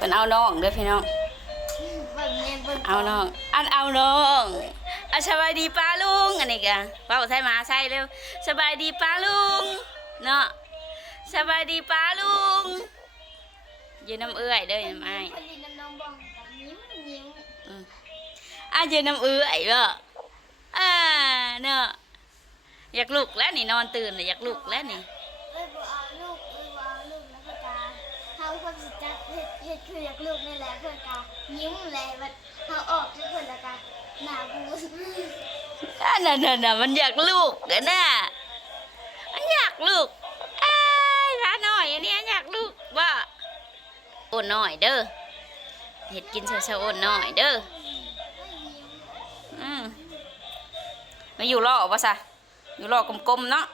เป็นเอาน้องเด้อพี่น้องเบิ่งเงินเบิ่งเอาน้อง อันเอาน้องอะสบายดีป้าลุงอันนี้กะป้าบอกใช่มาใช่เร็วสบายดีป้าลุงเนาะสบายดีป้าลุงยืนน้ำเอื้อยเด้อน้ำไอ้ายพอดีน้ำน้องบองกับยิ้มยิ้มอะยืนน้ำเอื้อยบ่อ่าเนาะอยากลุกแล้วนี่นอนตื่นเลยอยากลุกแล้วนี่ เอ้ยบ่เอาเอ้ยบ่เอาลูกแล้วาคนสิจัดเฮ็ดเฮ็ดคืออยากลูกนี่แหละเพิ่อนก็ยิ้มแลบัดเฮาออกที่เพิ่นแล้วก็หน้าบูอะน่ะน่ะน่ะมันอยากลูกกันน่ะมันอยากลูกเอ้ยพาหน่อยอันนี้อยากลูกบ่โอนหน่อยเด้อเห็ดกินเช้าๆโอนหน่อยเด้ออืมมาอยู่รอปะซะอยู่รอกลมๆเนาะ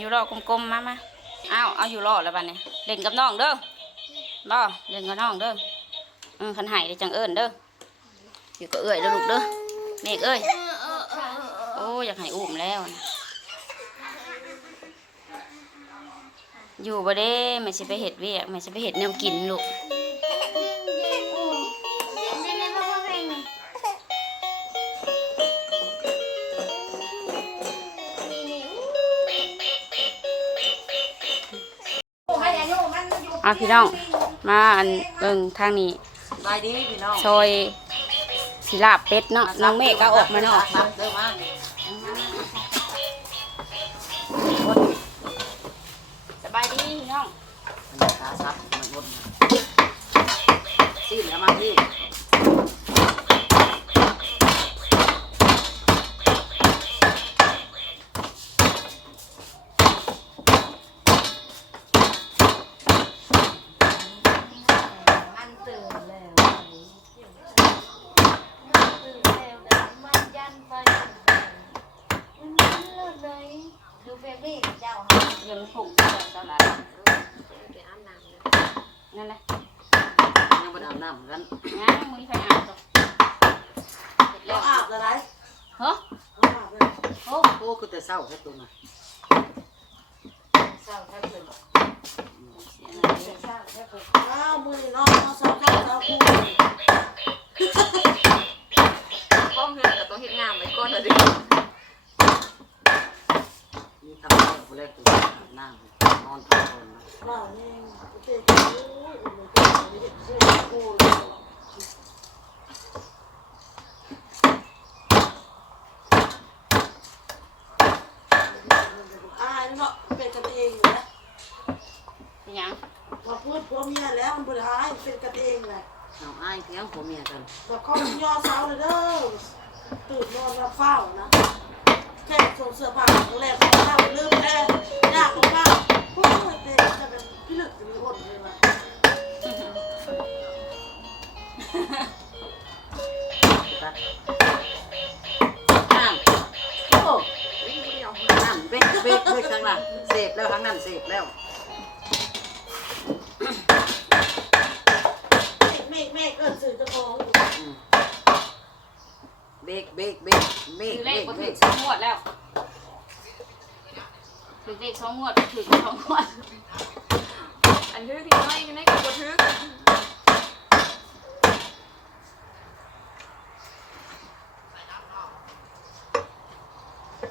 อยู่รอกลมๆมามา อาเอาอยู่รอแล้วบัดนี้เล่นกับน้องเด้อบอเล่นกับน้องเด้ออืมคันหายได้จังเอิญเด้ออยู่ก็เอื้อยเด้อลูกเด้อเมฆเอ้ยโอ้อยากให้อุ้มแล้วนะอยู่บ่เด้ไม่ใช่ไปเห็ดเวียกไม่ใช่ไปเห็ดแนวกินลูก อะพี่น้อง มาอันเบิ่งทางนี้ บายดีพี่น้องซอยสีลาบเป็ดเนาะน้องเมฆก็ออกมาเนาะครับเดินมา สบายดีพี่น้อง ขาซับมันวนซีนแล้วมาพี่ มันตื่นแล้วมันตื่นแล้วแต่มันยันไปมันยันเลยดูเฟรลี่เจ้าค่ะ เรื่องผงตลาดนั่นแหละ ยังบ่ได้อาบน้ำกัน งั้นมึงใครอ่านต่อ เราอาบแล้วไร เฮ้อ อาบเลย โอ้ โอ้ คือแต่เศร้าแค่ตัวน่ะเศร้าแท้เลยเสียหอ้าวมือนี่น้องน้องสาวข้าวสาวคู่ห้องเงินก็ต้องเฮ็ดงามไว้ก่อนนะดิมีทำอะไรกูเล็กตัวอาบน้ำนอนพักผ่อนนะเราเนี่ยเจ๊กูมันก็ไม่ได้เจ๊กูอายเนาะเป็นกันเองอยู่นะ เป็นหยัง มาพูดผัวเมียแล้วมันบริหารเป็นกันเองแหละ เอาอายเพียงผัวเมียกันแบบเขาย่อเสาเลยเด้อตื่นนอนรับเฝ้านะแค่ส่งเสื้อผ้าแรกของเราลืมแอร์ยากมากๆโอ้ยเป็นจะเป็นพิลึกจะมีอดเลยว่ะตัดน้ำโอ้น้ำเบกเบกเบกข้างหลังเสพแล้วข้างนั้นเสพแล้ว เมฆเมฆเอิ้นสื่อเจ้าของ อืม เบรกเบรกเบรกเบรถืกอเบเลรขกบ่เบรถือกสองงวดแล้วถือเลขสองงวดถือสองงวดอันทึกที่น้อยอยู่ในกระบทึก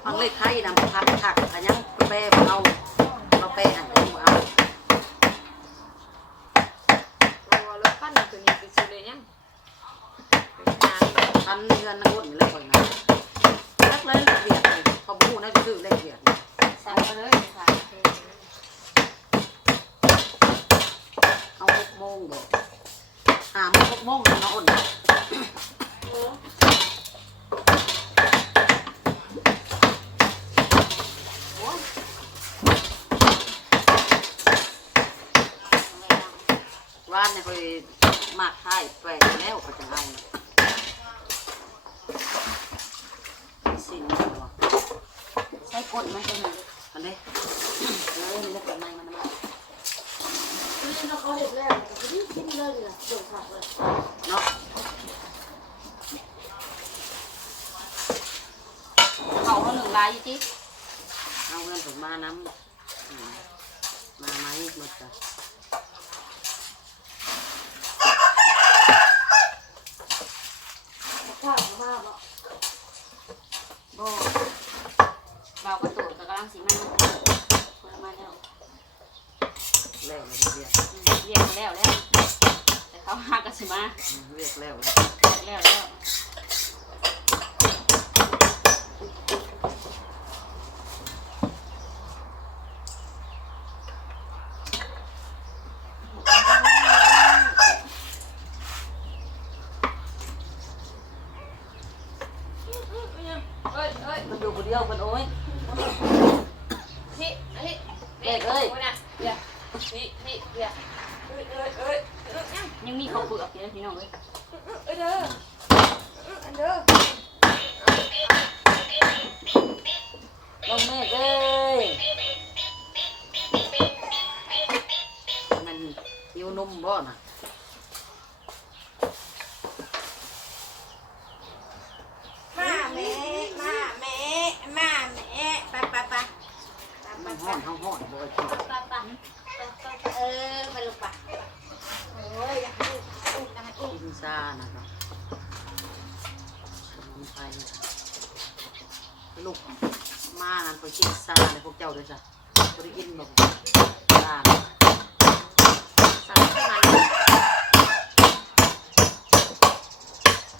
ฟังเลขไทยนำพัดถักอันยังแปรเอาเราแปรให้เอา รอรถปั้นตัวนี้สิซื้อเลยยังเป็นงาน พันเงินนักวุ่นเลยคนนะนักเลยเลขเบียดเลยพอบูน่าจะซื้อเลขเบียด สั่งไปเลยค่ะ เอาหกโม งบอกหาโมงหกโมงเลยน้องอ้นว่านเนี่ยคอยมากท้ายแปลแล้วเขาจะเอาสิ่งนี้ใช้กดมันเป็นหยังอันนี้เออนี่เล็กกว่าในมันมา นเขาเด็กแรกที่กินเลยเนี่ยจบขาดเลยเนาะเขาหนึ่งลายจีเอาเงินผมมาน้ำมาไหมหมดจ้ะข้าวมาบ่บ่เราก็ตูดกำลังสีมามาแล้ว เรียกแล้วแล้วแต่เขาหาก็สิมาอืมเรียกแล้วเรียกแล้วแล้วเอ้ยเอ้ยมันอยู่คนเดียวมันโอ้ยพี่พี่เด็กเอ้ยนะเดี๋ยวพี่พี่ ยังมีข้าวเปลือกอยู่นะพี่น้องเอ้ยเอ้ยเด้ออันเด้อน้องเมฆเอ้ยมันหิวนมบ่น่ะมาแม่มาแม่มาแม่ไปไปไปมันห้อนเฮาห้อนบ่กิน ไปไปเออไปลูกไปโอ้ยอยากให้อุ้มนะให้อุ้ม กินซานะครับสมุนไพร ลูกมานั่นไปกินซาเลยพวกเจ้าด้วยจ้ะบ่ได้กินบ่ซาสารพัดมัน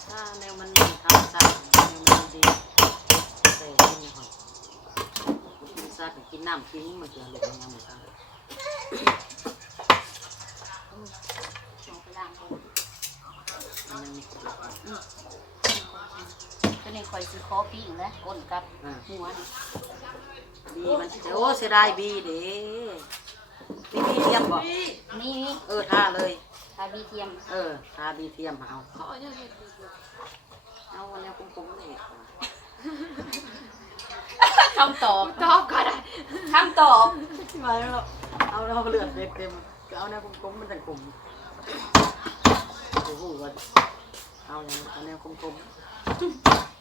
ซาแนวมันทำซาแนวมันดีแต่กินนะครับกินซาก็กินน้ำทิ้งมันจะหลุดยังไงมันซาลงไปล้างก่อนมันยังมีกรดอยู่ ตัวนี้คอยสิขอปิ้งแล้วก้นกับอ่าหัวนี่บีมันสิโอ้เสียดายบีเด้บีบีเทียมบ่นี่นี่เออท่าเลยทาบีเทียม เออท่าบีเทียมเอาเขาเอาเนี่ยเฮ็ดดีเอาอันนี้คุ้มๆนี่คำตอบๆตอบก็ได้คำตอบมาแล้วเอาเราเลือดเต็มเต็มก็เอาแนวคุ้มๆมันจังกลุ่มโอ้โหว่าเอาอย่างเอาแนวคุ้มอ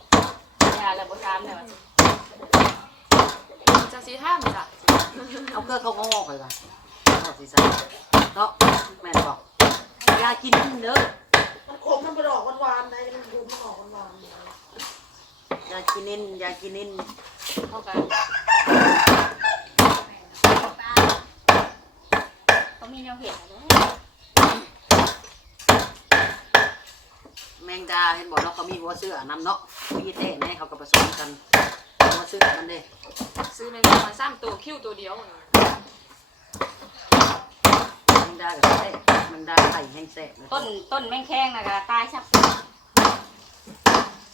ย่าแล้วบ่ถามแล้วจะสีห้ามจ้ะๆเอาเกลือเขางอไปก่อนเอาสิใส่เนาะแม่นบอกยากินเด้อมันขมมันไปออกหวานๆได้มันขมมันออกหวานยากินนินยากินนินเข้ากันเขามีแนวเห็ดอะไร แม งดาเห็นบอกเนาะเขามีหัวเสือน้ำเนาะมีเท่แน่เขาก็ผสมกันหัวเสือมันเด้ซื้อแมงมาซ้ำตัวคิ้วตัวเดียวแมงดากับเท่แมงดาไข่แห้งแซ่บเลยต้นต้นแมงแข้งนะคะตายชับ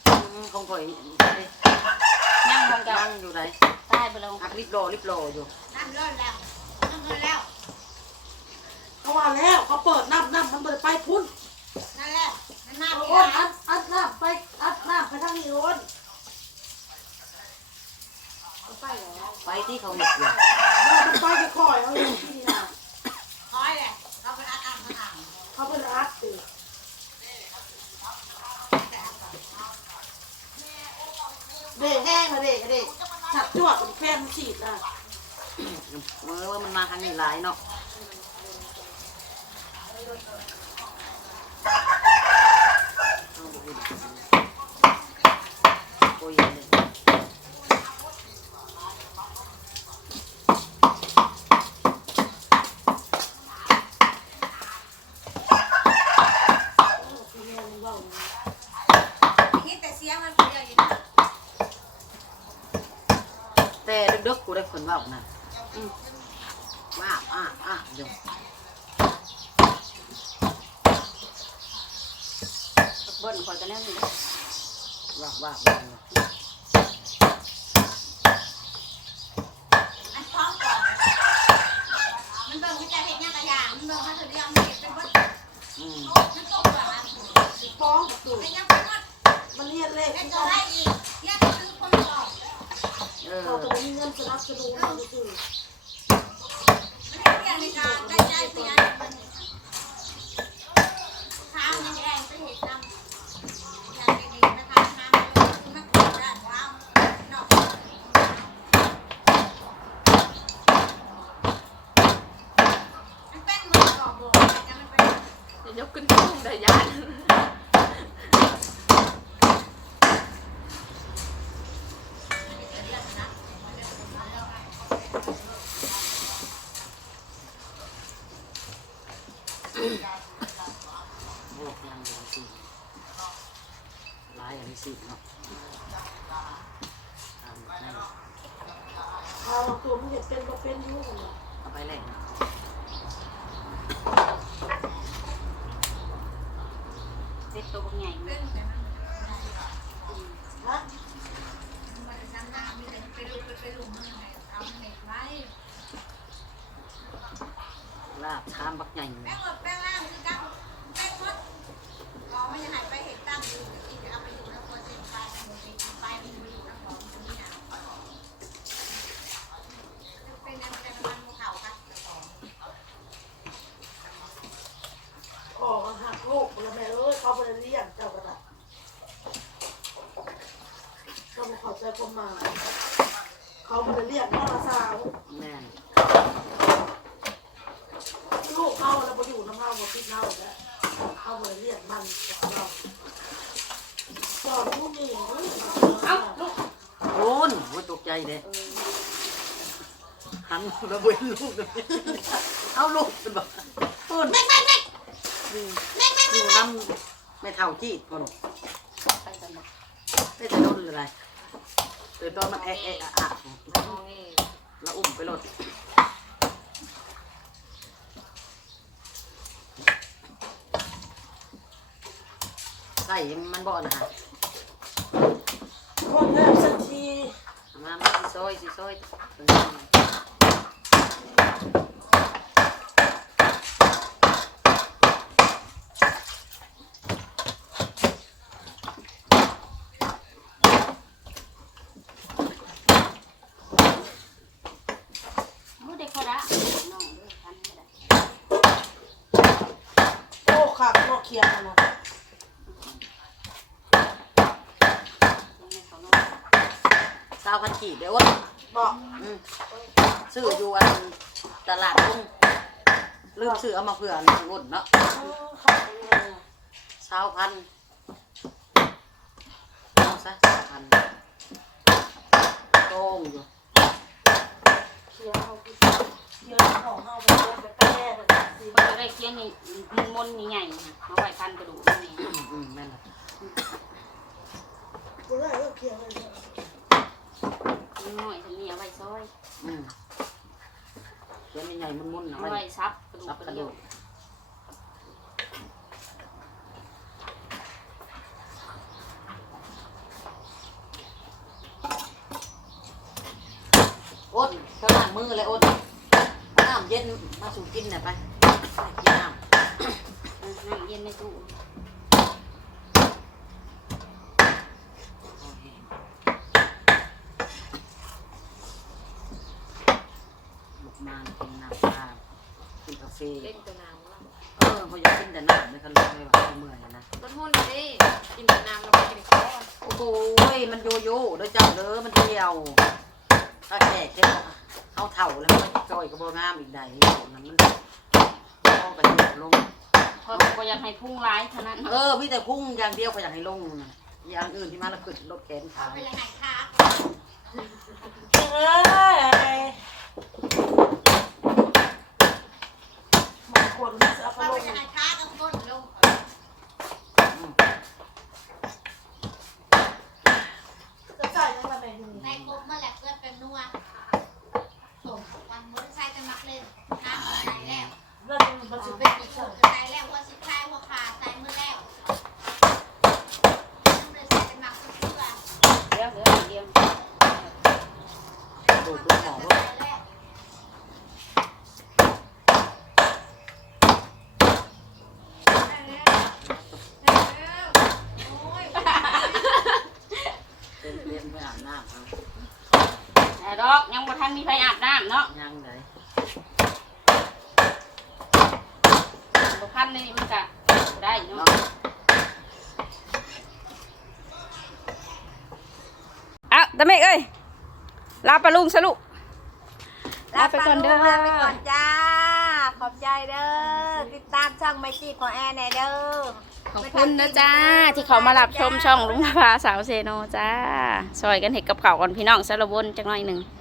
อืมของข่อยนี่เด้ย่างของกัยันงอยู่ไหนตายไปแล้วอักลิบโลลิบโลอยู่น้ำร้อนแล้วน้ำร้อนแล้วๆเขาว่าแล้วเขาเปิดน้ำน้ำมันเปิดไปพุ่นนั่นแหละมั น้ำเอาที่อ้นร้าอันดอัดน้ำไปอัดน้ำไปทางนี้อ้นไปแล้วไปที่เขาหมดอยู่มันไปไปคอยเอาอยู่ที่นี่นะคอยเลยเราไปอัดอ่างมาอ่างเขาเป็นอัดติเด็กแห้งมาเด็กเด็กฉัดจวดเป็นแฟนฉีดนะเมื่อว่ามันมาทางนี้หลายเนาะ แต่เสียงมันเดียวอยู่นะแต่ดึกๆกูได้คนเว่านะอืมว้าอ่าอ่าอยู่ เบิ้ลคอยกันแน่นี่ว้าว้าอันท้องก่อนมันเบิ่งวิจัยเห็ดนยังกระยางมันเบิ่งเขาถึงเรียกมันเห็นเป็นวัดอืมมันตกก่อนมันฟ้องกับตู่เป็นยังเป็นวัดมันเรียนเลขเป็นตัวเขาได้อีกเรียกคือคนก่อนเออเขาต้องมีเงินสนับสนุนเราคือมันเรียกในการได้ใจเสียงมันข้าวยังแรงไปเห็นนำอย่างดีๆนะคะน้ำมันกดได้ว้าวเนาะ มันเป็นมือก่อโบก แต่มันเป็น เดี๋ยวยกขึ้นทุ่งได้ยาน ไปเลย เด็ดตัวใหญ่ ฮะ ลาบชามบักใหญ่ ออกมาหักลูกแล้วแม่เอ้ยเขาไปเรียกเจ้ากระดาษเขาบอกเขาใจความหมายเขาไปเรียกน้องสาว แม่น ลูกเขาแล้วไปอยู่น้ำเฮาหมดที่เฮาแล้วเขาไปเรียกมันกับเราสอนผู้หญิงด้วย เอ้าลูก โอนว่าตกใจเด้ หันระเบิดลูกเลยเอาลูกเป็นแบบโอนแม่แม่แม่อยู่น้ำไม่เท่าจีดคนไปกันบ่ไม่จะโดนเลยเออตอนมันแอะแอะอะอะมองนี่แล้วอุ้มไปรถใส่มันบ่นะฮะคนแรกสักทีมามาสิซอยสิซอย มูเด็กเขาละน้องเด้อทันไม่ได้ โอ้ขาดนอกเคียงนะเขาน้องสาวพันกีบเดี๋ยวอ้นบอกอืมซื้ออยู่อันตลาดกุ้งลืมซื้อเอามาเผื่อนี่อ้นเนาะขาดยังไงสาวพันเอาซะสาวพันโต้งอยู่เคียงเขา เคียงของเขาไปเลี้ยงไปแก้เลยสิเพิ่นจะได้เคียงนี่มุนมนๆใหญ่ๆนะมาไว้พันกระดูกนี่อืมอืมแม่นละกูได้ก็เคียงเลยน้อยๆฉันนี่เอาไว้ซอยอืมเดี๋ยวใหญ่มุนๆนะเอาไว้ไว้ซับกระดูกซับกกระระเดีดูยวกอ้นข้างล่างมือเลยอ้น เอาน้ำเย็นมาสู่กินหน่อยไปไปกินน้ำนั่งเย็นในตู้บุกมากินน้ำปลากินกาแฟเล่นตัวน้ำว่าเออเขาอยากกินแต่น้ำไม่คันเลยไม่ว่าเขาเมื่อยนะมันหุ่นดิกินแต่น้ำแล้วก็กินข้าวโอ้โหมันโยโย่เด้อเจ้าเด้อมันเที่ยวถ้าแก่แค่ เอาเถ่าแล้วมันจอยกระโบงามอีกใดนั้นมันมองกันหยดลงเพราะก็อยากให้พุ่งร้ายเท่านั้นเออมีแต่พุ่งอย่างเดียวก็อยากให้ลงนะอย่างอื่นที่มาแล้วขึ้นรถแขนขาไปยังไงคะ เอ้ยบางคนจะเอาไป ว่า ล ไป ง ยังไงคะกับคนลง อืม จะจ่ายยังไงแม่ ในกบเมื่อแหลกเลือดเป็นนัวส่งวันมื้อใช้จะมักเล่นน้ำใส่แล้ว เรื่องมันจะ เป็ เป็น น อี อี ก ก ส่ ส่ ว วน น ใส่แล้วหัวสิใช้หัวขาใส่มือแล้วน้ำเลยใส่จะมักเพื่อ เดี๋ยวเดี๋ยวเดี๋ยว ดูดลูกหมอลูก ใส่แล้ว เต้นเต้นไม่อาบน้ำเอา แต่ดอกยังบ่ทันมีไฟอาบน้ำเนาะ ยังไง บ่พันนี่มันก็ได้เนาะเนาะอะตะเมกเอ้ยลาปลาลุงสรุปลาไปก่อนเด้อลาไปก่อนจ้า ขอบใจเด้อ ติดตามช่องไมจีของแอนแน่เด้อ ขอบคุณนะจ้า ที่เขามารับชมช่องลุงพาสาวเซโนจ้าซอยกันเห็ดกับข่าวก่อนพี่น้องสารบนจังหน่อยหนึ่งเอาหลา